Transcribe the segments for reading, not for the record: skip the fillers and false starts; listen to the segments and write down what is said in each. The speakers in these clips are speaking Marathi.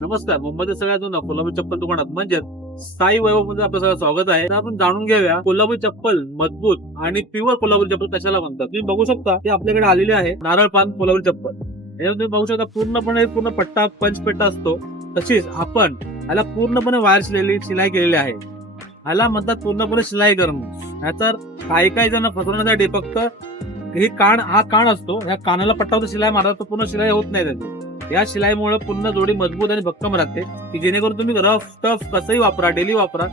नमस्कार. मुंबईच्या सगळ्यात जुन्या कोल्हापूर चप्पल दुकानात म्हणजेच साई वैभव मध्ये आपलं सगळं स्वागत आहे. तर आपण जाणून घेऊया कोल्हापूर चप्पल मजबूत आणि प्युअर कोल्हापूर चप्पल कशाला म्हणतात. तुम्ही बघू शकता की आपल्याकडे आलेले आहे नारळ पान कोल्हापूर चप्पल. हे तुम्ही बघू शकता पूर्ण पट्टा पंचपेटा असतो. तशीच आपण याला पूर्णपणे वायर शिलाई केलेली आहे. ह्याला म्हणतात पूर्णपणे शिलाई करणं. नाहीतर काही जण फसवण्यासाठी फक्त हा कान असतो, या कानाला पट्टावर शिलाई मारतात तर पूर्ण शिलाई होत नाही त्याची. या शिलाईमुळे पूर्ण जोडी मजबूत आणि भक्कम राहते की जेणेकरून तुम्ही रफ टफ कसंही वापरा, डेली वापरा,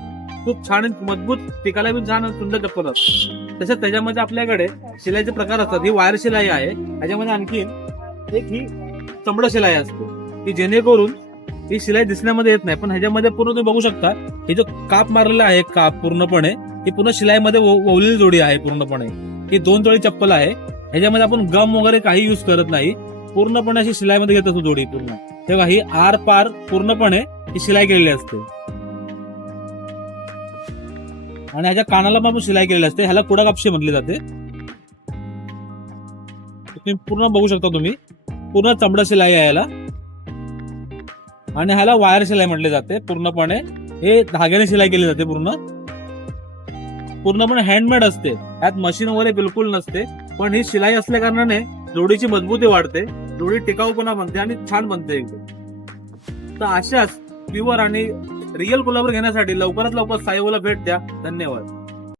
खूप छान मजबूत, टिकायला पण छान सुंदर चप्पल असतात. तसेच त्याच्यामध्ये आपल्याकडे शिलाईचे प्रकार असतात. ही वायर शिलाई आहे. त्याच्यामध्ये आणखी एक ही चमडा शिलाई असते की जेणेकरून ही शिलाई दिसण्यामध्ये येत नाही, पण ह्याच्यामध्ये पूर्ण तुम्ही बघू शकता हे जो काप मारलेला आहे, काप पूर्णपणे ही पूर्ण शिलाईमध्ये ओवलेली जोडी आहे. पूर्णपणे ही 2 जोडी चप्पल आहे. ह्याच्यामध्ये आपण गम वगैरे काही युज करत नाही, पूर्णपणे अशी शिलाईमध्ये घेत असतो जोडी पूर्ण. तेव्हा ही आर पार पूर्णपणे ही शिलाई केलेली असते आणि ह्याच्या कानाला पण शिलाई केलेली असते. ह्याला कुडा कापशी म्हटली जाते. तुम्ही पूर्ण बघू शकता, तुम्ही पूर्ण चमडा शिलाई आहे याला आणि ह्याला वायर शिलाई म्हटली जाते. पूर्णपणे हे धाग्याने शिलाई केली जाते. पूर्णपणे हँडमेड असते, यात मशीन वगैरे बिलकुल नसते. पण ही शिलाई असल्या कारणाने जोडीची मजबूती वाढते, जोडी टिकाऊपणा बनते आणि छान बनते एकदम. तर अशाच प्युअर आणि रिअल कोल्हापूर घेण्यासाठी लवकरात लवकर साईवाला भेट द्या. धन्यवाद.